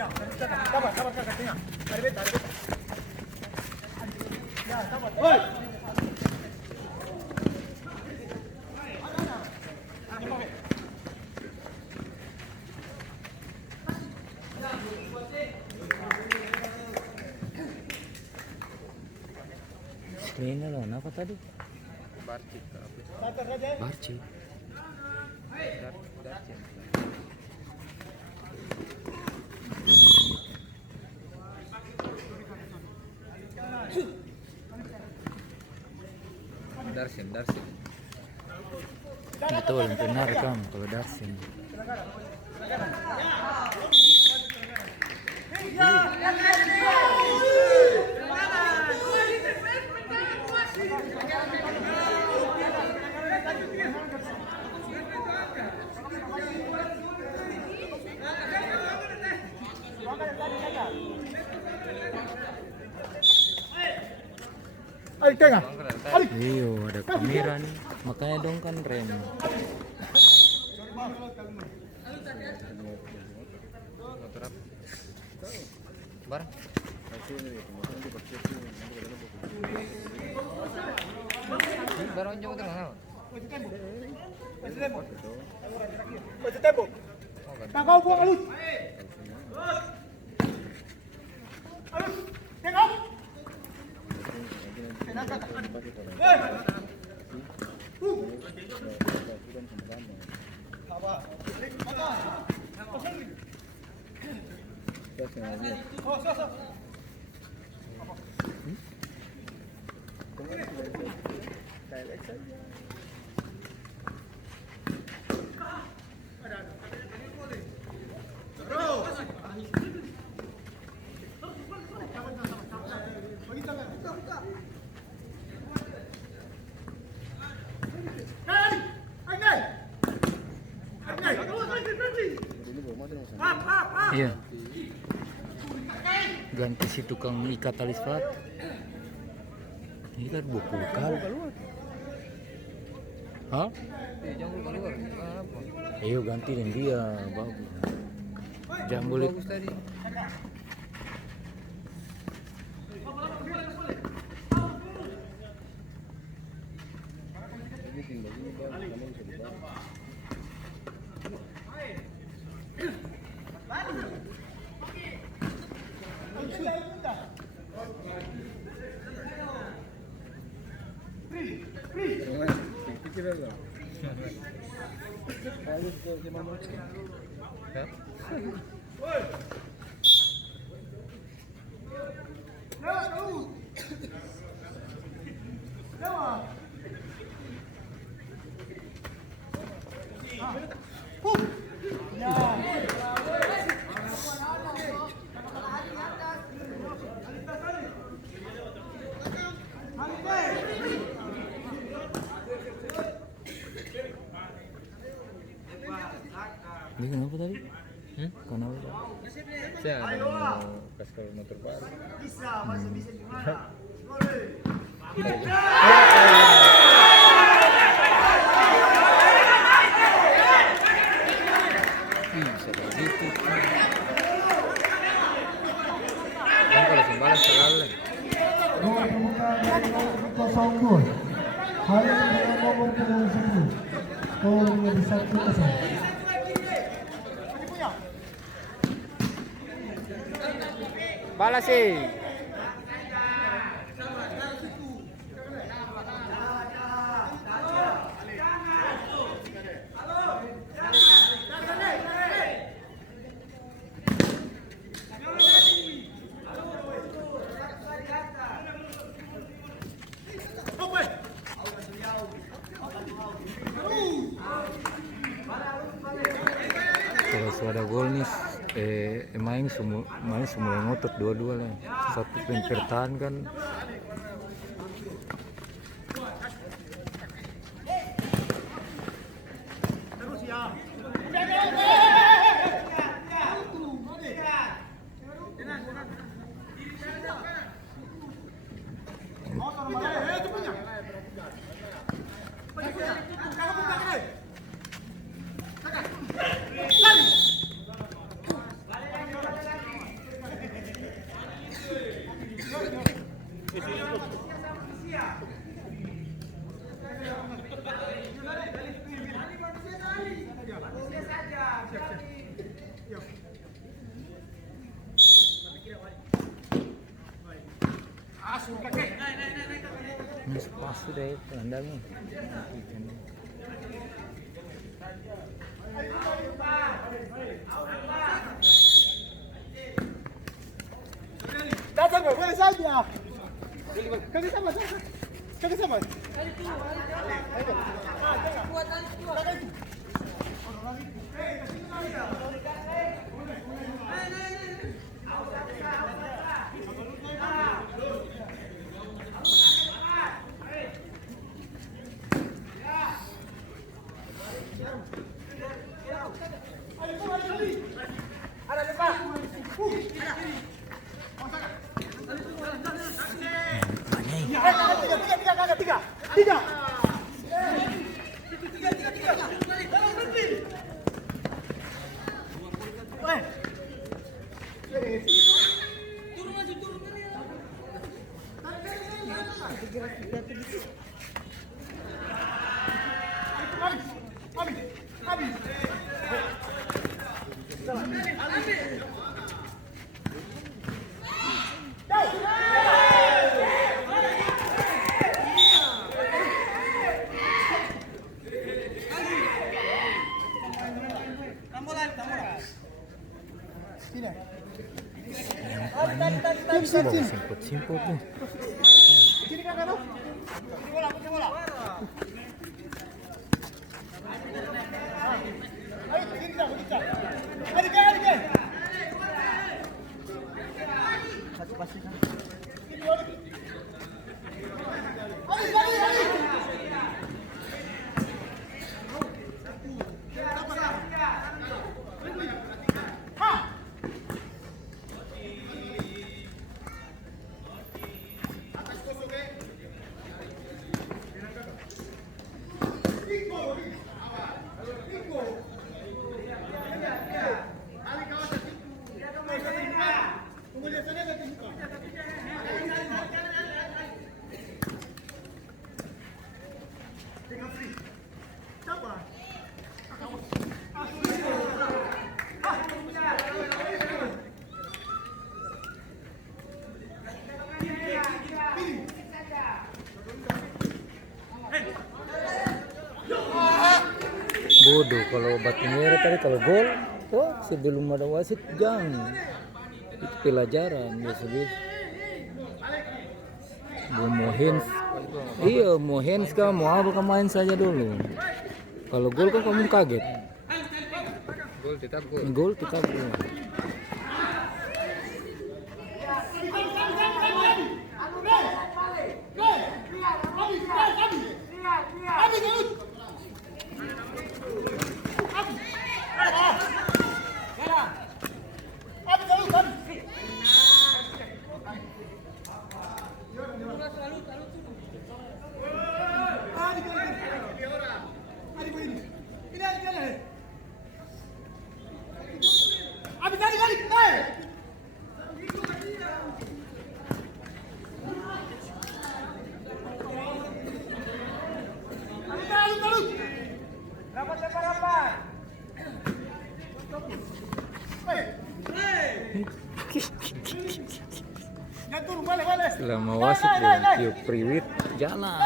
Sabar, sabar kakak tengah. Ada beta, ada beta. Ya, sabar. Woi. Ini loh, apa tadi? Barci. Barci. Darsin. Betul, benar Kang, kalau Darsin. Ayo tengah. Iyo, ada kamera nih. Makanya dong kan rem. Motor apa? Barang. Barang jauh tengah. Woi, tembok. Nah, kau buang alus. Alus. Tengok. Iya. Ganti si tukang ikat tali sepatu. Ini kan buku kan. Hah? Jangan keluar. Apa? Ayo ganti dan dia bagus. Jangan boleh. Bagus tadi. Ini kenapa tadi? Kenapa? Saya mau kasih motor baru. Bisa begitu. Kan kalau sembalan selalu. Nomor permukaan 02. Hari ini dengan nomor 10. Skornya bisa kita sah. Balas sih. Kalau sudah gol nih, main semua ngotot dua-dua lah. Satu yang pertahankan. sudah ya gelandangnya. Datang boleh saja. Kagak sama. Kagak sama. Tiga. Simpot tuh. Kiri kakak tuh. Bola. Ayo, kiri dah, kita. Adik. Satu pasti kan. Kiri balik. Balik. Bodoh kalau batu merah tadi kalau gol, sebelum ada wasit jangan. Itu pelajaran biasa. Mau hands, iya mau hands kah mau apa kah main saja dulu. Kalau gol kan kamu kaget. Gol tetap gol. Gol tetap gol. Selama wasit belum tiup priwit jalan.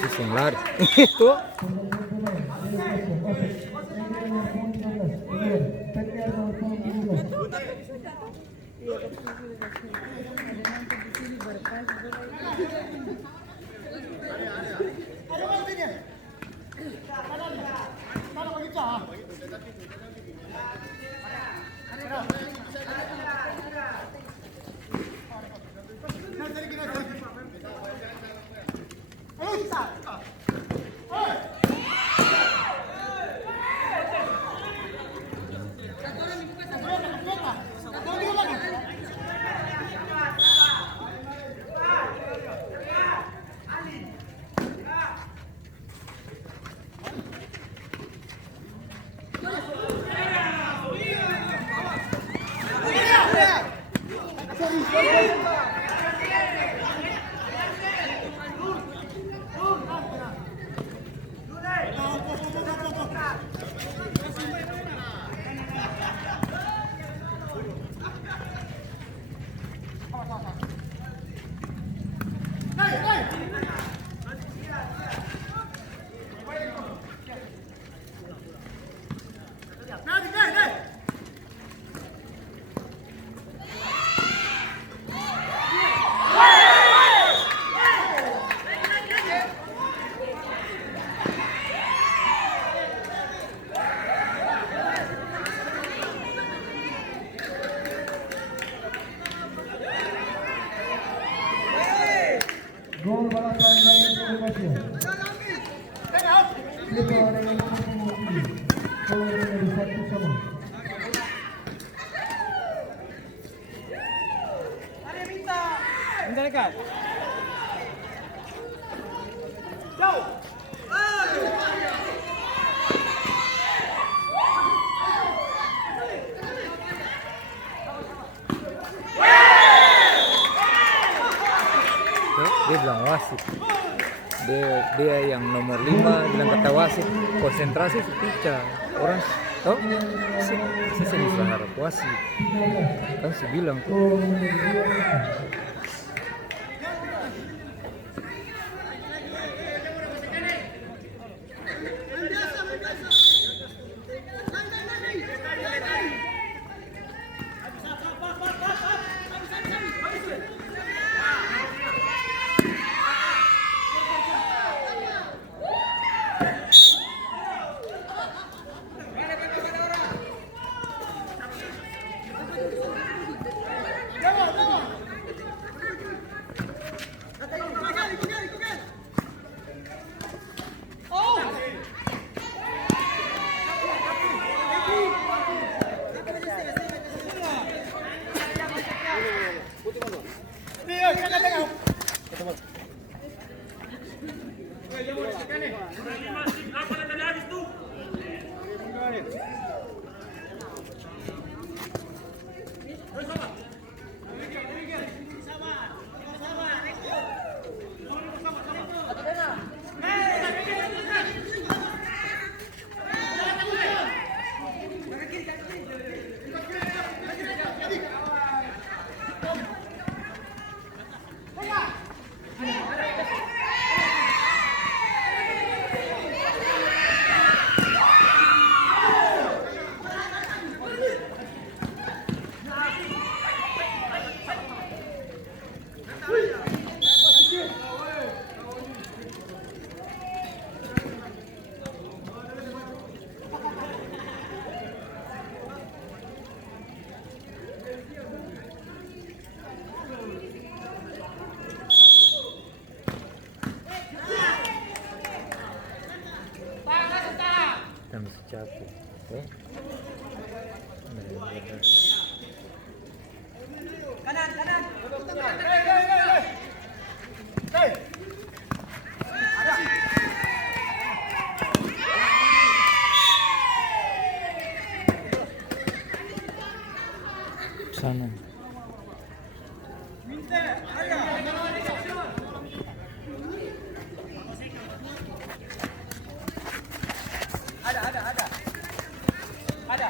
posisi yang lari. Itu Gol balasan dari Indonesia. Itu ada yang menang. Skor menjadi 1-1. Minta dekat. dia bilang wasit. Dia yang nomor 5 bilang kata wasit, konsentrasi sepicah. Orang tahu saya bisa harap wasit. Kan saya bilang tuh. Dan masih capek. Kanan, kanan. Sana. Ada.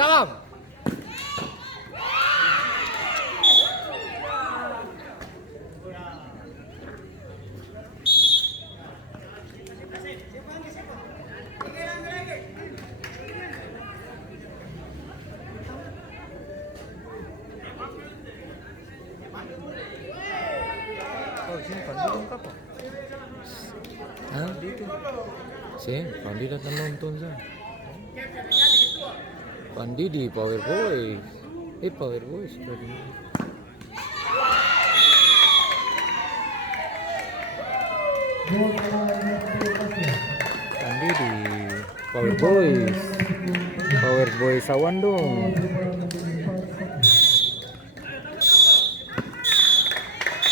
Galam. Oh, sini Pandi lengkap kok. Hah? Sih, Pandi datang nonton sah. Pandi di Power Boys. Power Boys tadi. Pandi di Power Boys. Power Boys Sawandong.